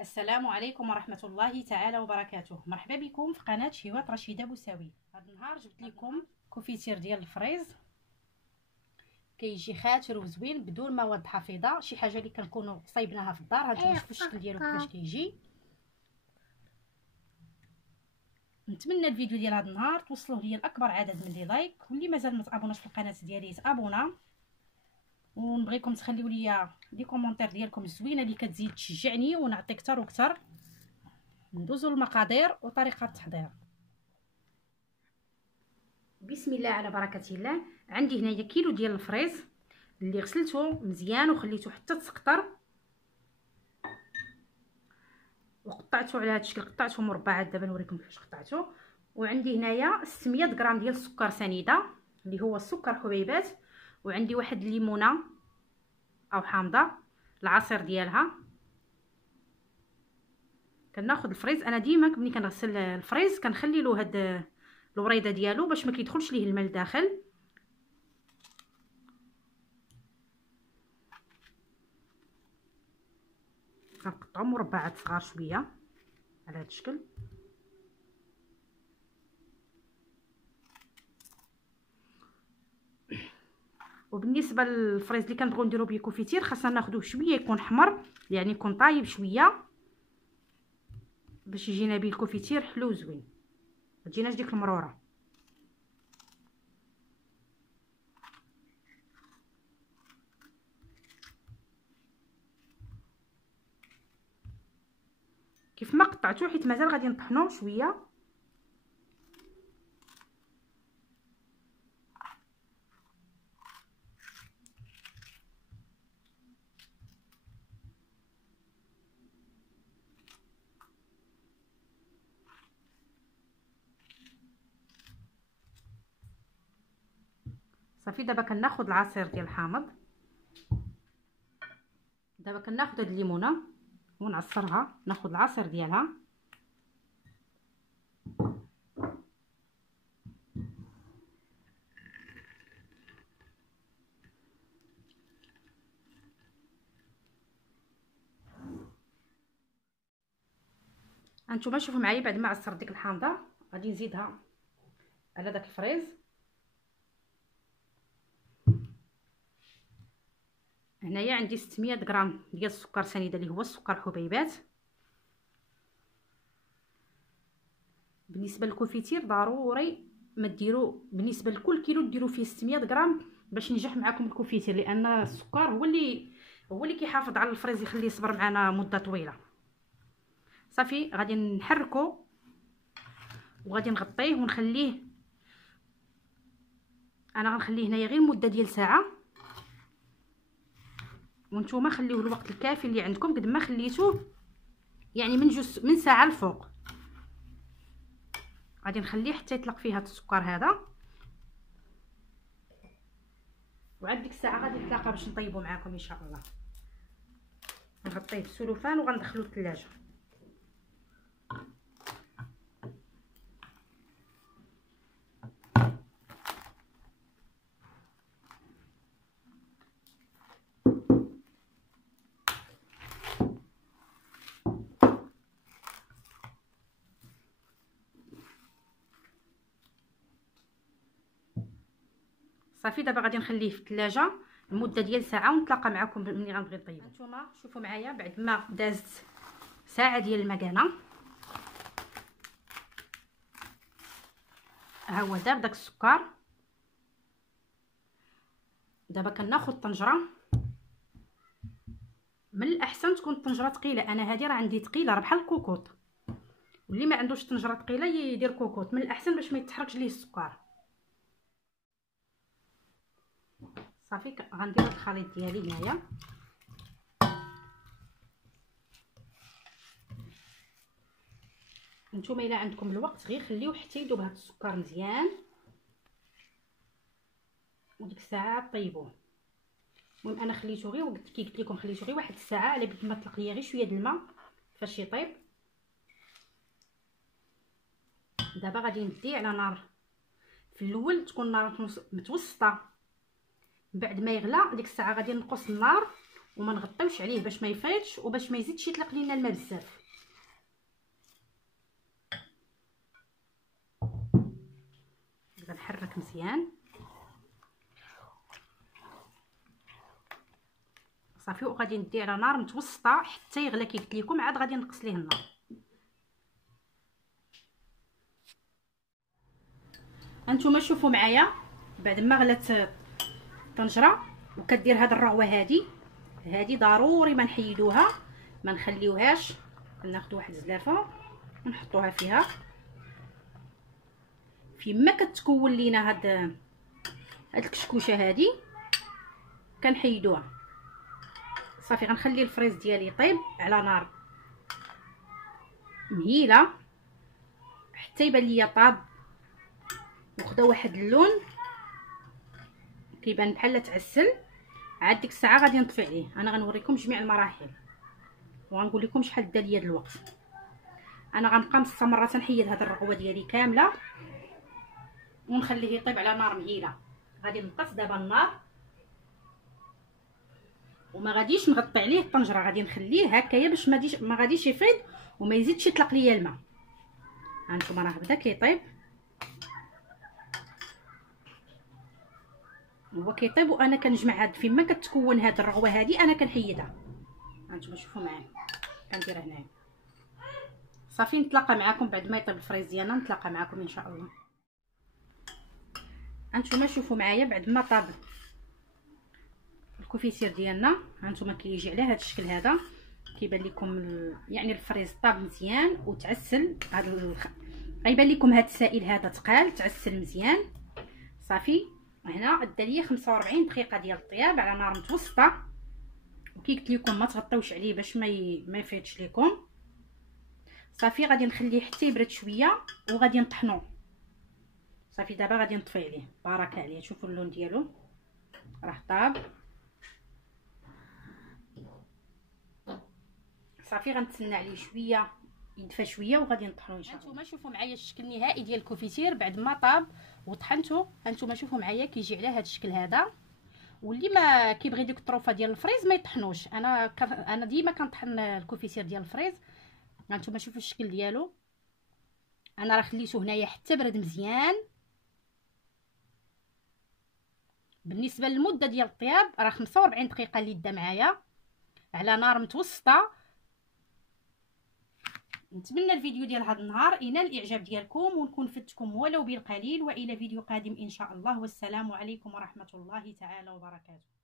السلام عليكم ورحمة الله تعالى وبركاته. مرحبا بكم في قناة شهوات رشيدة بوساوي. هذا النهار جبت لكم كوفيتير ديال الفريز، كيجي خاتر وزوين بدون مواد حافظة، شي حاجة اللي كنكونوا صايبناها في الدار. هانتوما شوفوا الشكل ديالو كيفاش كيجي. نتمنى الفيديو ديال هذا النهار توصلوه ليا لاكبر عدد من لي لايك، واللي مازال ما تابوناش في القناة ديالي تابونا، ونبغيكم تخليو ليا لي كومونتير ديالكم الزوينه اللي كتزيد تشجعني ونعطي اكثر واكثر. ندوزو للمقادير وطريقه التحضير. بسم الله على بركه الله. عندي هنايا كيلو ديال الفريز اللي غسلته مزيان وخليته حتى تسقطر، وقطعته على هذا الشكل، قطعته مربعات. دابا نوريكم كيفاش قطعته. وعندي هنايا 600 غرام ديال السكر سنيده اللي هو السكر حبيبات، وعندي واحد الليمونه او حامضه العصير ديالها. كناخذ الفريز، انا ديما ملي كنغسل الفريز كنخلي له هاد الوريده ديالو باش ما كيدخلش ليه الماء لداخل. كنقطعو مربعات صغار شويه على هذا الشكل. وبالنسبه للفريز اللي كنبغيو نديرو بيه كوفيتير، خاصنا ناخذوه شويه يكون حمر، يعني يكون طايب شويه باش يجينا بيه الكوفيتير حلو وزوين، ما تجيناش ديك المروره. كيف ما قطعتو حيت مازال غادي نطحنوه شويه. صافي، دابا كناخذ العصير ديال الحامض. دابا كناخذ هاد الليمونه ونعصرها، ناخذ العصير ديالها. هانتوما شوفوا معايا، بعد ما عصرت ديك الحامضه غادي نزيدها على داك الفريز. هنايا عندي 600 غرام ديال السكر سنيده اللي هو السكر حبيبات. بالنسبه للكوفيتير ضروري ما ديروا، بالنسبه لكل كيلو ديروا فيه 600 غرام باش ينجح معكم الكوفيتير، لان السكر هو اللي كيحافظ على الفريز، يخليه يصبر معنا مده طويله. صافي، غادي نحركو وغادي نغطيه ونخليه. انا غنخليه هنايا غير مده ديال ساعه، وانتوما خليوه الوقت الكافي اللي عندكم. قد ما خليتوه يعني من ساعه الفوق. غادي نخليه حتى يطلق فيه هذا السكر هذا، وعاد ديك الساعه غادي نتلاقى باش نطيبو معاكم ان شاء الله. نغطيه بالسلوفان وغندخلو للثلاجه. صافي، دابا غادي نخليه في الثلاجه لمده ديال ساعه، ونتلاقى معكم ملي غنبغي نطيب. هانتوما شوفوا معايا، بعد ما دازت ساعه ديال المكانه، ها هو داب داك السكر. دابا كناخذ طنجره، من الاحسن تكون الطنجره ثقيله. انا هذه راه عندي ثقيله، راه بحال الكوكوط، واللي ما عندوش طنجره ثقيله يدير كوكوط من الاحسن باش ما يتحركش ليه السكر. صافي، غندير الخليط ديالي هنايا. نتوما الا عندكم الوقت غير خليوه حتى يذوب هذا السكر مزيان، وديك الساعه طيبوه. المهم انا خليته غير كي قلت لكم، خليته غير واحد الساعه على بال ما طلق ليا غير شويه د الماء فاش يطيب. دابا غادي نديه على نار، في الاول تكون نار متوسطه، بعد ما يغلى ديك الساعه غادي نقص النار وما نغطيوش عليه باش ما يفيضش وباش ما يزيدش يطلق لينا الماء بزاف. غنحرك مزيان صافي، وغادي ندي على نار متوسطه حتى يغلى كي قلت لكم، عاد غادي نقص ليه النار. هانتوما شوفوا معايا بعد ما غلات الطنجره وكدير هاد الرغوه هادي ضروري ما نحيدوها، ما نخليوهاش. ناخذ واحد الزلافه ونحطوها فيها فيما كتكون لينا هاد الكشكوشه هادي كنحيدوها صافي. غنخلي الفريز ديالي يطيب على نار مهيله حتى يبان ليا طاب وخدا واحد اللون كيبان بحال تعسل. عاد ديك الساعه غادي نطفي عليه. انا غنوريكم جميع المراحل وغنقول لكم شحال دا ليا الوقت. انا غنبقى مستمره تنحيد هاد الرغوه ديالي كامله ونخليه يطيب على نار مهيله. غادي نطفي دابا النار وما غاديش نغطي عليه الطنجره، غادي نخليه هكايا باش ما غاديش يفيض وما يزيدش يطلق ليا الماء. هانتوما راه بدا كيطيب، هو كيطيب وانا كنجمع هاد فيما كتكون هاد الرغوه هادي انا كنحيدها. هانتوما شوفوا معايا كنديرها هنايا صافي. نتلاقى معكم بعد ما يطيب الفريز ديالنا، نتلاقى معكم ان شاء الله. هانتوما شوفوا معايا بعد ما طاب الكوفيسير ديالنا، هانتوما كيجي على هذا الشكل هذا كيبان لكم يعني الفريز طاب مزيان وتعسل. غيبان لكم هذا السائل هذا تقال تعسل مزيان صافي. هنا ادى ليا 45 دقيقه ديال الطياب على نار متوسطه، وكي قلت لكم ما تغطيوش عليه باش ما يفيضش لكم صافي. غادي نخليه حتى يبرد شويه وغادي نطحنوه صافي. دابا غادي نطفي عليه بركه عليه. شوفوا اللون ديالو راه طاب صافي. غنتسنى عليه شويه يدفى شويه وغادي نطحنوه ان شاء الله. هانتوما شوفوا معايا الشكل النهائي ديال الكوفيتير بعد ما طاب وطحنته. هانتوما شوفوا معايا كيجي على هذا الشكل هذا. واللي ما كيبغي ديك الطروفه ديال الفريز ما يطحنوش. انا ديما كنطحن الكوفيتير ديال الفريز. هانتوما شوفوا الشكل ديالو. انا راه خليته هنايا حتى برد مزيان. بالنسبه للمده ديال الطياب راه 45 دقيقه اللي دا معايا على نار متوسطه. نتمنى الفيديو ديال هذا النهار ينال الاعجاب ديالكم ونكون فدتكم ولو بالقليل، والى فيديو قادم ان شاء الله. والسلام عليكم ورحمه الله تعالى وبركاته.